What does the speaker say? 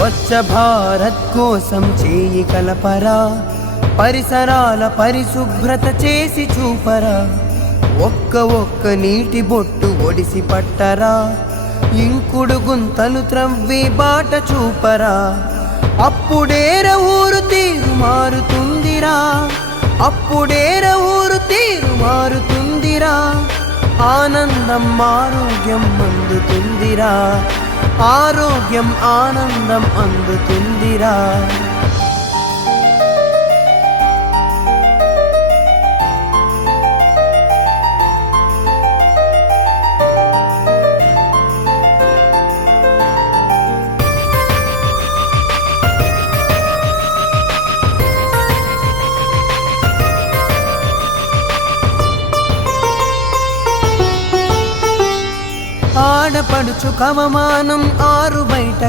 స్వచ్ఛ భారత్ కోసం చేయి కలపరా, పరిసరాల పరిశుభ్రత చేసి చూపరా, ఒక్క నీటి బొట్టు ఒడిసి పట్టరా, ఇంకుడు గుంతలు త్రవ్వి బాట చూపరా. అప్పుడేర ఊరు తీరు మారుతుందిరా, అప్పుడేర ఊరు తీరు మారుతుందిరా, ఆనందం ఆరోగ్యం అందుతుందిరా, ఆరోగ్యం ఆనందం అందుతుందిరా. ఆడపడుచు కవమానం ఆరు బయట